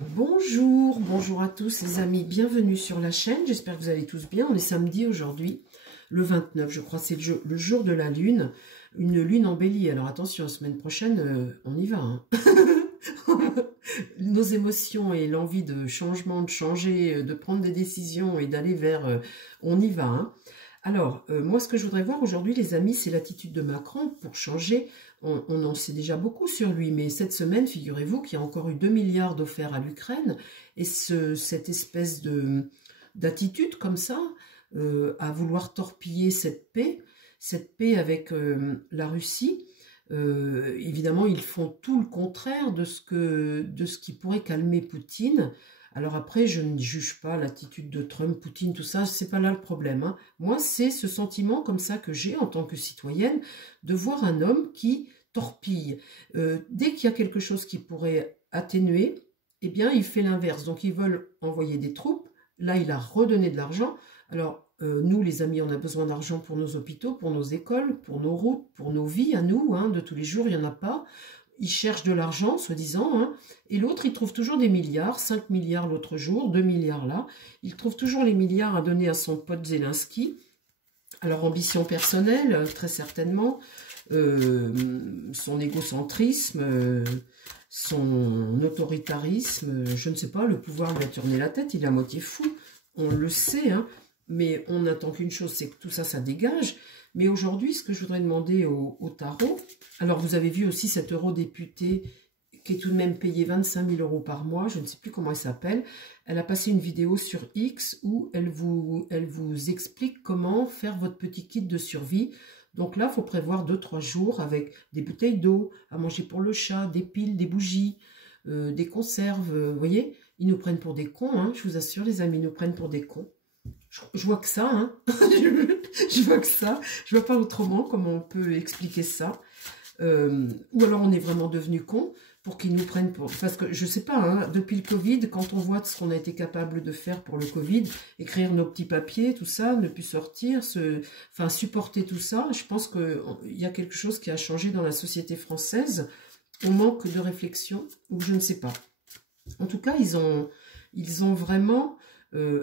Bonjour à tous les amis, bienvenue sur la chaîne, j'espère que vous allez tous bien. On est samedi aujourd'hui, le 29, je crois, c'est le jour de la lune, une lune embellie. Alors attention, la semaine prochaine, on y va, hein. Nos émotions et l'envie de changement, de changer, de prendre des décisions et d'aller vers, on y va, hein. Alors, moi, ce que je voudrais voir aujourd'hui, les amis, c'est l'attitude de Macron pour changer. On en sait déjà beaucoup sur lui, mais cette semaine, figurez-vous qu'il y a encore eu 2 milliards d'offerts à l'Ukraine, et cette espèce d'attitude comme ça, à vouloir torpiller cette paix avec la Russie. Évidemment, ils font tout le contraire de ce qui pourrait calmer Poutine. Alors après, je ne juge pas l'attitude de Trump, Poutine, tout ça, c'est pas là le problème, hein. Moi, c'est ce sentiment comme ça que j'ai en tant que citoyenne de voir un homme qui torpille. Dès qu'il y a quelque chose qui pourrait atténuer, eh bien, il fait l'inverse. Donc, ils veulent envoyer des troupes. Là, il a redonné de l'argent. Alors, nous, les amis, on a besoin d'argent pour nos hôpitaux, pour nos écoles, pour nos routes, pour nos vies à nous, hein, de tous les jours, il n'y en a pas. Il cherche de l'argent, soi-disant, hein, et l'autre, il trouve toujours des milliards, 5 milliards l'autre jour, 2 milliards là. Il trouve toujours les milliards à donner à son pote Zelensky. Alors, ambition personnelle, très certainement, son égocentrisme, son autoritarisme, je ne sais pas, le pouvoir lui a tourné la tête, il est à moitié fou, on le sait, hein, mais on n'attend qu'une chose, c'est que tout ça, ça dégage. Mais aujourd'hui, ce que je voudrais demander au tarot, alors vous avez vu aussi cette eurodéputée qui est tout de même payée 25 000 € par mois, je ne sais plus comment elle s'appelle, elle a passé une vidéo sur X où elle vous explique comment faire votre petit kit de survie. Donc là, il faut prévoir 2-3 jours avec des bouteilles d'eau, à manger pour le chat, des piles, des bougies, des conserves, vous voyez, ils nous prennent pour des cons, hein, je vous assure les amis, ils nous prennent pour des cons. Je vois que ça, hein. Je vois que ça, je vois pas autrement comment on peut expliquer ça. Ou alors on est vraiment devenu con pour qu'ils nous prennent pour... Parce que je sais pas, hein, depuis le Covid, quand on voit ce qu'on a été capable de faire pour le Covid, écrire nos petits papiers, tout ça, ne plus sortir, enfin supporter tout ça, je pense qu'il y a quelque chose qui a changé dans la société française. On manque de réflexion, ou je ne sais pas. En tout cas, ils ont vraiment...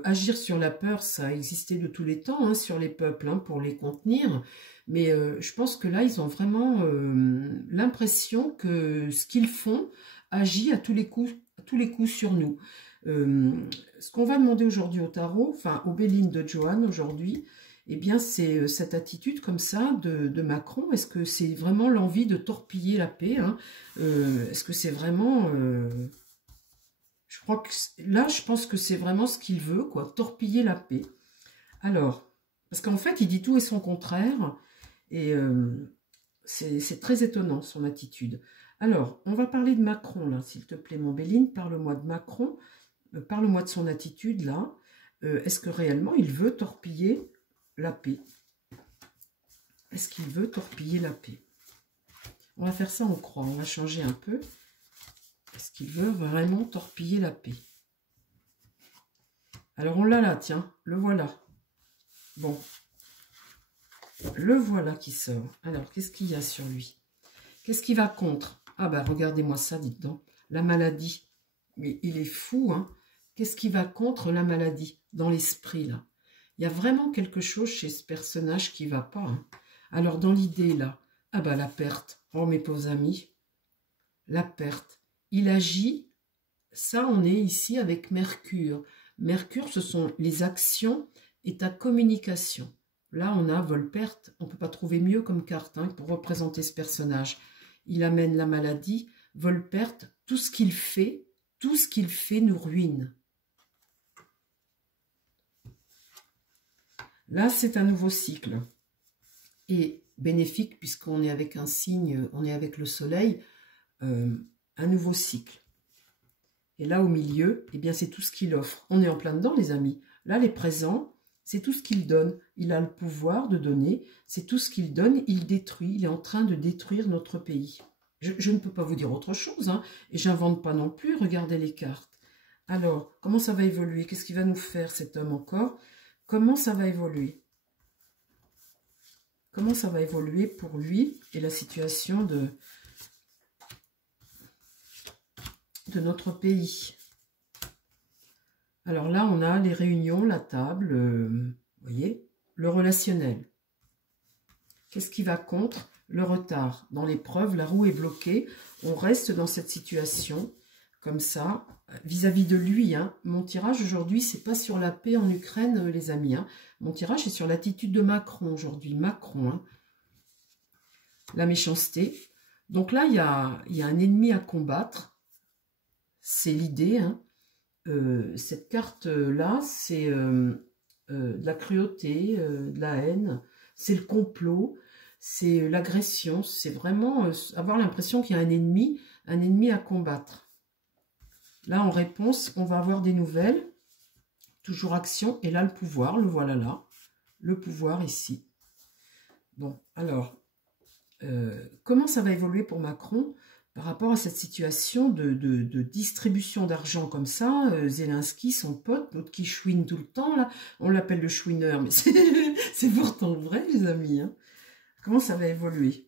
agir sur la peur, ça a existé de tous les temps, hein, sur les peuples, hein, pour les contenir. Mais je pense que là, ils ont vraiment l'impression que ce qu'ils font agit à tous les coups sur nous. Ce qu'on va demander aujourd'hui au tarot, enfin au Béline de Johan aujourd'hui, eh bien c'est cette attitude comme ça de Macron. Est-ce que c'est vraiment l'envie de torpiller la paix, hein, est-ce que c'est vraiment... je crois que là, je pense que c'est vraiment ce qu'il veut, quoi, torpiller la paix. Alors, parce qu'en fait, il dit tout et son contraire, et c'est très étonnant, son attitude. Alors, on va parler de Macron, là, s'il te plaît, mon Béline, parle-moi de Macron, parle-moi de son attitude, là. Est-ce que réellement, il veut torpiller la paix? Est-ce qu'il veut torpiller la paix? On va faire ça en croix, on va changer un peu. Est-ce qu'il veut vraiment torpiller la paix? Alors on l'a là, tiens, le voilà. Bon, le voilà qui sort. Alors, qu'est-ce qu'il y a sur lui? Qu'est-ce qui va contre? Ah bah, regardez-moi ça, dites donc. La maladie. Mais il est fou, hein? Qu'est-ce qui va contre la maladie? Dans l'esprit, là. Il y a vraiment quelque chose chez ce personnage qui ne va pas, hein. Alors, dans l'idée, là, ah bah, la perte. Oh, mes pauvres amis. La perte. Il agit, ça on est ici avec Mercure. Mercure, ce sont les actions et ta communication. Là on a vol-perte, on ne peut pas trouver mieux comme carte, hein, pour représenter ce personnage. Il amène la maladie, vol-perte, tout ce qu'il fait nous ruine. Là c'est un nouveau cycle. Et bénéfique puisqu'on est avec un signe, on est avec le soleil, un nouveau cycle. Et là, au milieu, eh bien, c'est tout ce qu'il offre. On est en plein dedans, les amis. Là, les présents, c'est tout ce qu'il donne. Il a le pouvoir de donner. C'est tout ce qu'il donne. Il détruit. Il est en train de détruire notre pays. Je ne peux pas vous dire autre chose, hein. Et j'invente pas non plus. Regardez les cartes. Alors, comment ça va évoluer? Qu'est-ce qu'il va nous faire, cet homme, encore? Comment ça va évoluer? Comment ça va évoluer pour lui et la situation de notre pays? Alors là, on a les réunions, la table, vous voyez, le relationnel. Qu'est-ce qui va contre? Le retard. Dans l'épreuve, la roue est bloquée. On reste dans cette situation, comme ça, vis-à-vis de lui. Hein. Mon tirage aujourd'hui, c'est pas sur la paix en Ukraine, les amis. Hein. Mon tirage est sur l'attitude de Macron aujourd'hui. Macron, hein. La méchanceté. Donc là, il y a un ennemi à combattre. C'est l'idée, hein. Cette carte-là, c'est de la cruauté, de la haine, c'est le complot, c'est l'agression, c'est vraiment avoir l'impression qu'il y a un ennemi à combattre. Là, en réponse, on va avoir des nouvelles, toujours action, et là, le pouvoir, le voilà là, le pouvoir ici. Bon, alors, comment ça va évoluer pour Macron ? Par rapport à cette situation de distribution d'argent comme ça, Zelensky, son pote, l'autre qui chouine tout le temps, là, on l'appelle le chouineur, mais c'est pourtant vrai, les amis. Hein. Comment ça va évoluer?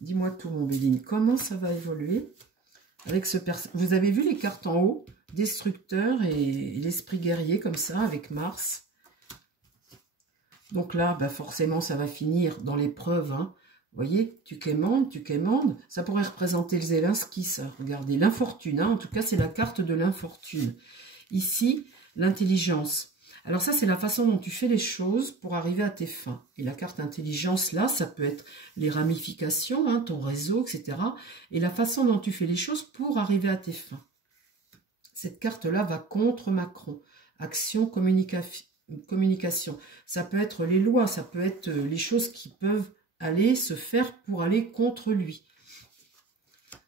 Dis-moi tout, mon Béline. Comment ça va évoluer avec ce Vous avez vu les cartes en haut? Destructeur et l'esprit guerrier, comme ça, avec Mars. Donc là, bah forcément, ça va finir dans l'épreuve, hein. Vous voyez, tu quémandes, ça pourrait représenter le Zelensky, ça, regardez, l'infortune, hein, en tout cas, c'est la carte de l'infortune. Ici, l'intelligence. Alors ça, c'est la façon dont tu fais les choses pour arriver à tes fins. Et la carte intelligence, là, ça peut être les ramifications, hein, ton réseau, etc. Et la façon dont tu fais les choses pour arriver à tes fins. Cette carte-là va contre Macron. Action, communication. Ça peut être les lois, ça peut être les choses qui peuvent aller se faire pour aller contre lui.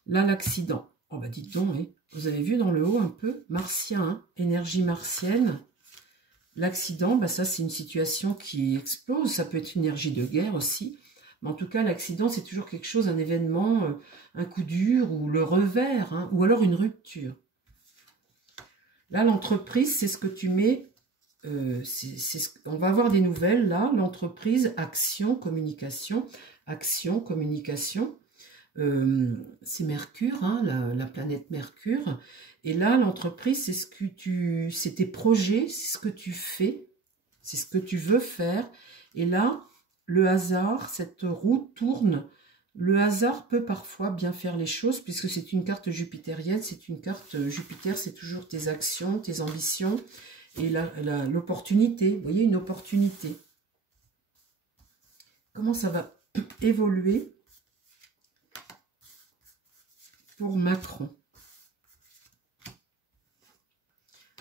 Là, l'accident. Oh, bah dites donc, hein. Vous avez vu dans le haut un peu, martien, hein, énergie martienne. L'accident, bah ça, c'est une situation qui explose. Ça peut être une énergie de guerre aussi. Mais en tout cas, l'accident, c'est toujours quelque chose, un événement, un coup dur ou le revers, hein, ou alors une rupture. Là, l'entreprise, c'est ce que tu mets... on va avoir des nouvelles là, l'entreprise, action, communication, c'est Mercure, hein, la planète Mercure, et là l'entreprise c'est c'est tes projets, c'est ce que tu fais, c'est ce que tu veux faire, et là le hasard, cette roue tourne. Le hasard peut parfois bien faire les choses, puisque c'est une carte jupitérienne, c'est une carte Jupiter, c'est toujours tes actions, tes ambitions, et l'opportunité, vous voyez, une opportunité. Comment ça va évoluer pour Macron?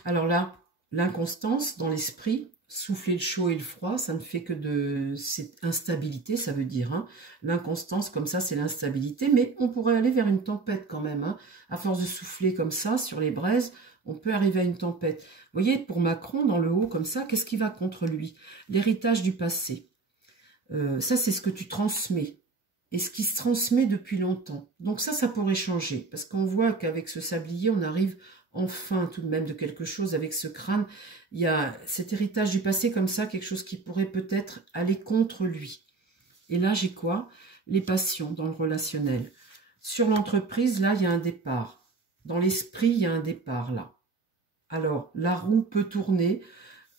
Alors là, l'inconstance dans l'esprit, souffler le chaud et le froid, ça ne fait que de cette instabilité, ça veut dire. Hein. L'inconstance, comme ça, c'est l'instabilité, mais on pourrait aller vers une tempête quand même. Hein. À force de souffler comme ça sur les braises, on peut arriver à une tempête. Vous voyez, pour Macron, dans le haut, comme ça, qu'est-ce qui va contre lui? L'héritage du passé. Ça, c'est ce que tu transmets. Et ce qui se transmet depuis longtemps. Donc ça pourrait changer. Parce qu'on voit qu'avec ce sablier, on arrive enfin tout de même de quelque chose avec ce crâne. Il y a cet héritage du passé comme ça, quelque chose qui pourrait peut-être aller contre lui. Et là, j'ai quoi? Les passions dans le relationnel. Sur l'entreprise, là, il y a un départ. Dans l'esprit, il y a un départ là. Alors, la roue peut tourner.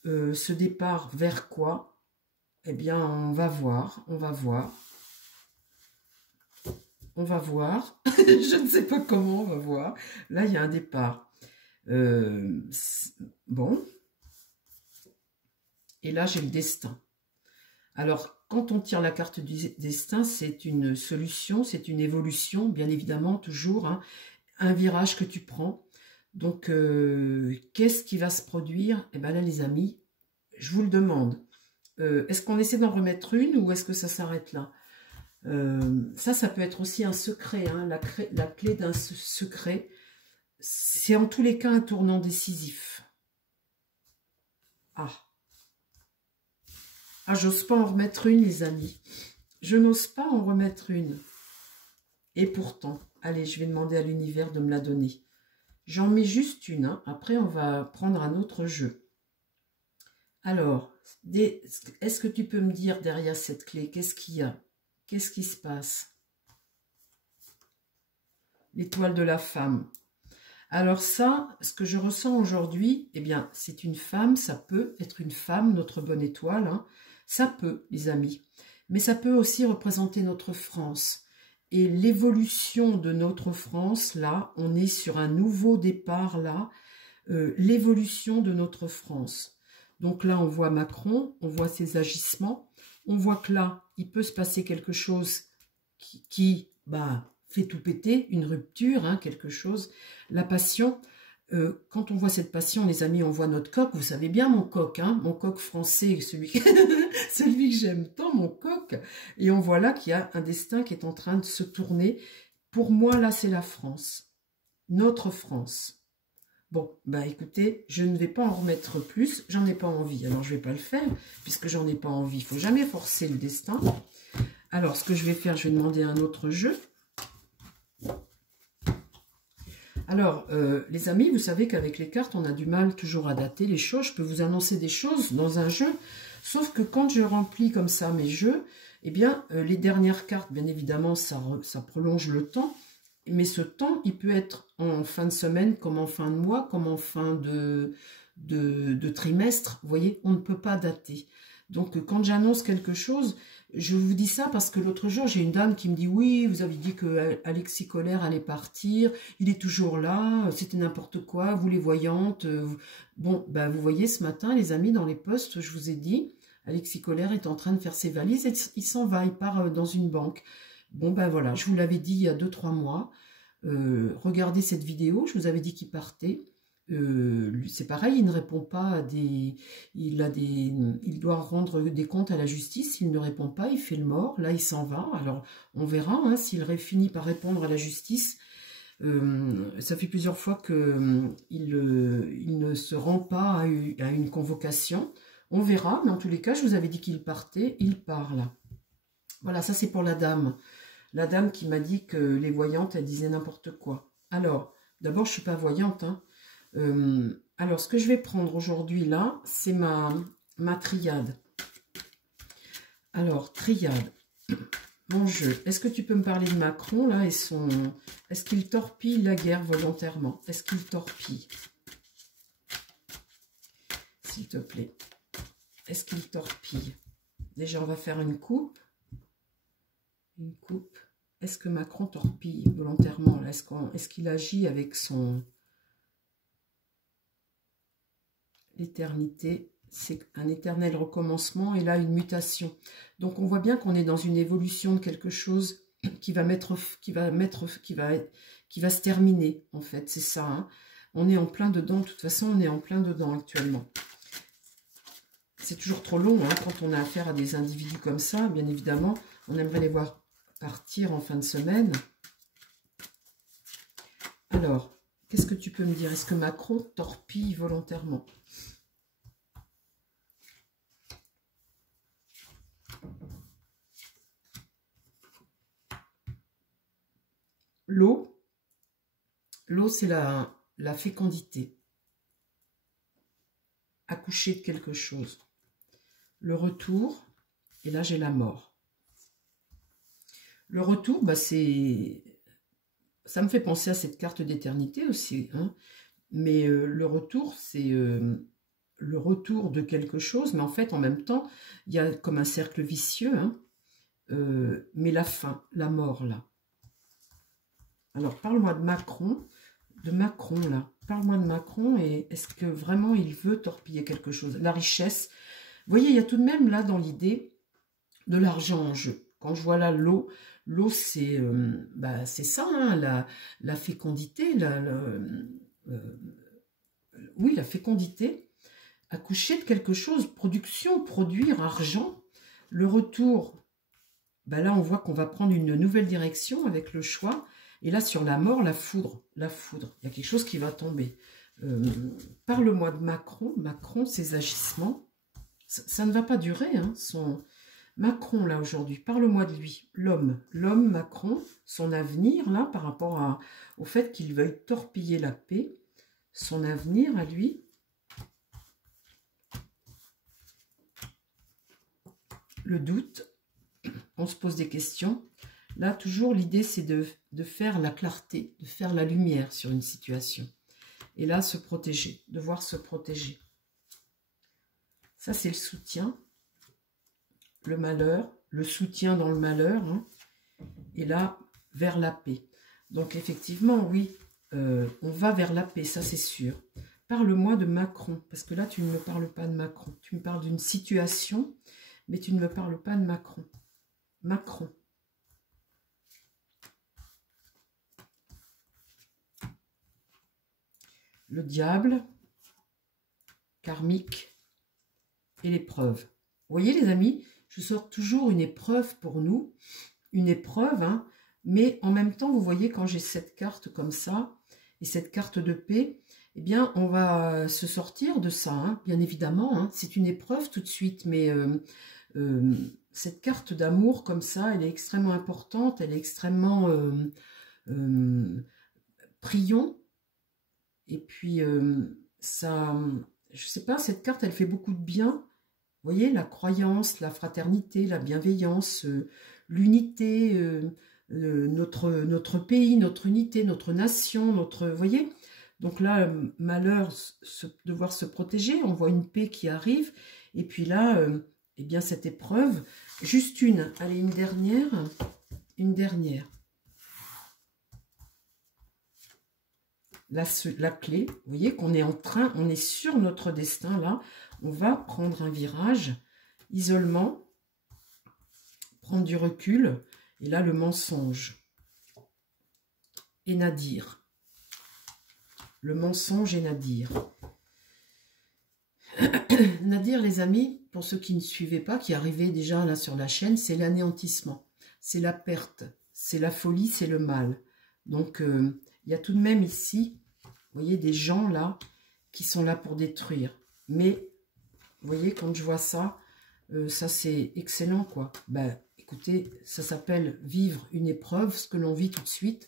Ce départ vers quoi? Eh bien, on va voir. On va voir. Je ne sais pas comment, on va voir. Là, il y a un départ. Bon. Et là, j'ai le destin. Alors, quand on tire la carte du destin, c'est une solution, c'est une évolution, bien évidemment, toujours. Hein. Un virage que tu prends. Donc, qu'est-ce qui va se produire? Eh bien là, les amis, je vous le demande. Est-ce qu'on essaie d'en remettre une ou est-ce que ça s'arrête là? Ça peut être aussi un secret, hein, la clé d'un secret. C'est en tous les cas un tournant décisif. Ah, j'ose pas en remettre une, les amis. Je n'ose pas en remettre une. Et pourtant, allez, je vais demander à l'univers de me la donner. J'en mets juste une, hein. Après on va prendre un autre jeu. Alors, est-ce que tu peux me dire derrière cette clé, qu'est-ce qu'il y a? Qu'est-ce qui se passe? L'étoile de la femme. Alors ça, ce que je ressens aujourd'hui, eh bien, c'est une femme, ça peut être une femme, notre bonne étoile, hein. Ça peut, les amis. Mais ça peut aussi représenter notre France. Et l'évolution de notre France, là, on est sur un nouveau départ, là, l'évolution de notre France. Donc là, on voit Macron, on voit ses agissements, on voit que là, il peut se passer quelque chose qui fait tout péter, une rupture, hein, quelque chose. La passion, quand on voit cette passion, les amis, on voit notre coq. Vous savez bien mon coq, hein, mon coq français, celui que j'aime tant, mon coq. Et on voit là qu'il y a un destin qui est en train de se tourner. Pour moi, là, c'est la France, notre France. Bon, bah écoutez, je ne vais pas en remettre plus, j'en ai pas envie. Alors, je vais pas le faire, puisque j'en ai pas envie. Il faut jamais forcer le destin. Alors, ce que je vais faire, je vais demander un autre jeu. Alors, les amis, vous savez qu'avec les cartes, on a du mal toujours à dater les choses. Je peux vous annoncer des choses dans un jeu, sauf que quand je remplis comme ça mes jeux, eh bien, les dernières cartes, bien évidemment, ça prolonge le temps. Mais ce temps, il peut être en fin de semaine, comme en fin de mois, comme en fin de trimestre. Vous voyez, on ne peut pas dater. Donc, quand j'annonce quelque chose, je vous dis ça parce que l'autre jour, j'ai une dame qui me dit « Oui, vous avez dit que Alexis Colère allait partir, il est toujours là, c'était n'importe quoi, vous les voyantes. » Bon, ben, vous voyez, ce matin, les amis, dans les posts, je vous ai dit, Alexis Colère est en train de faire ses valises et il s'en va, il part dans une banque. Bon, ben voilà, je vous l'avais dit il y a 2-3 mois. Regardez cette vidéo, je vous avais dit qu'il partait. C'est pareil, il ne répond pas à des... Il doit rendre des comptes à la justice. S'il ne répond pas, il fait le mort. Là, il s'en va. Alors, on verra hein, s'il finit par répondre à la justice. Ça fait plusieurs fois qu'il ne se rend pas à une convocation. On verra, mais en tous les cas, je vous avais dit qu'il partait. Il part là. Voilà, ça c'est pour la dame. La dame qui m'a dit que les voyantes, elles disaient n'importe quoi. Alors, d'abord, je ne suis pas voyante. Hein. Alors, ce que je vais prendre aujourd'hui, là, c'est ma triade. Alors, triade. Mon jeu. Est-ce que tu peux me parler de Macron, là, et son... Est-ce qu'il torpille la guerre volontairement? Est-ce qu'il torpille? S'il te plaît. Est-ce qu'il torpille? Déjà, on va faire une coupe. Une coupe. Est-ce que Macron torpille volontairement? Est-ce qu'il agit avec son... L'éternité, c'est un éternel recommencement et là, une mutation. Donc, on voit bien qu'on est dans une évolution de quelque chose qui va se terminer, en fait. C'est ça, hein. On est en plein dedans. De toute façon, on est en plein dedans actuellement. C'est toujours trop long, hein, quand on a affaire à des individus comme ça. Bien évidemment, on aimerait les voir partir en fin de semaine. Alors, qu'est-ce que tu peux me dire? Est-ce que Macron torpille volontairement? L'eau, c'est la fécondité. Accoucher de quelque chose. Le retour, et là j'ai la mort. Le retour, bah ça me fait penser à cette carte d'éternité aussi. Hein. Mais le retour, c'est le retour de quelque chose. Mais en fait, en même temps, il y a comme un cercle vicieux. Hein. Mais la fin, la mort, là. Alors, parle-moi de Macron là. Parle-moi de Macron et est-ce que vraiment il veut torpiller quelque chose? La richesse. Vous voyez, il y a tout de même là dans l'idée de l'argent en jeu. Quand je vois là l'eau, c'est ça, hein, la fécondité, oui, la fécondité, accoucher de quelque chose, production, produire, argent, le retour, là on voit qu'on va prendre une nouvelle direction avec le choix, et là sur la mort, la foudre, il y a quelque chose qui va tomber. Parle-moi de Macron, ses agissements, ça ne va pas durer, hein, Macron, là, aujourd'hui, parle-moi de lui, l'homme Macron, son avenir, là, par rapport au fait qu'il veuille torpiller la paix, son avenir à lui. Le doute, on se pose des questions. Là, toujours, l'idée, c'est de faire la clarté, de faire la lumière sur une situation. Et là, se protéger, devoir se protéger. Ça, c'est le soutien, le malheur, le soutien dans le malheur. Hein. Et là, vers la paix. Donc, effectivement, oui, on va vers la paix, ça c'est sûr. Parle-moi de Macron, parce que là, tu ne me parles pas de Macron. Tu me parles d'une situation, mais tu ne me parles pas de Macron. Macron. Le diable, karmique et l'épreuve. Vous voyez les amis, je sors toujours une épreuve pour nous, une épreuve, hein, mais en même temps, vous voyez, quand j'ai cette carte comme ça, et cette carte de paix, eh bien, on va se sortir de ça, hein, bien évidemment. Hein, c'est une épreuve tout de suite, mais cette carte d'amour comme ça, elle est extrêmement importante, elle est extrêmement... prions. Et puis, ça, je sais pas, cette carte, elle fait beaucoup de bien. Vous voyez, la croyance, la fraternité, la bienveillance, l'unité, notre pays, notre unité, notre nation, notre... Vous voyez? Donc là, malheur, devoir se protéger, on voit une paix qui arrive. Et puis là, eh bien, cette épreuve, juste une. Allez, une dernière. Une dernière. La clé, vous voyez qu'on est en train, on est sur notre destin là, on va prendre un virage, isolement, prendre du recul, et là le mensonge, et Nadir. Le mensonge et Nadir. Nadir, les amis, pour ceux qui ne suivaient pas, qui arrivaient déjà là sur la chaîne, c'est l'anéantissement, c'est la perte, c'est la folie, c'est le mal. Donc, il y a tout de même ici, vous voyez, des gens là qui sont là pour détruire. Mais, vous voyez, quand je vois ça, ça c'est excellent, quoi. Ben, écoutez, ça s'appelle vivre une épreuve, ce que l'on vit tout de suite.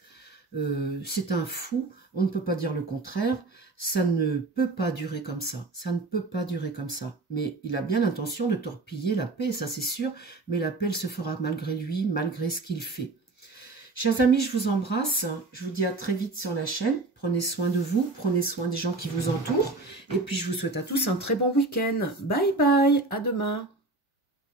C'est un fou, on ne peut pas dire le contraire. Ça ne peut pas durer comme ça. Ça ne peut pas durer comme ça. Mais il a bien l'intention de torpiller la paix, ça c'est sûr. Mais la paix, elle se fera malgré lui, malgré ce qu'il fait. Chers amis, je vous embrasse. Je vous dis à très vite sur la chaîne. Prenez soin de vous, prenez soin des gens qui vous entourent. Et puis, je vous souhaite à tous un très bon week-end. Bye bye, à demain.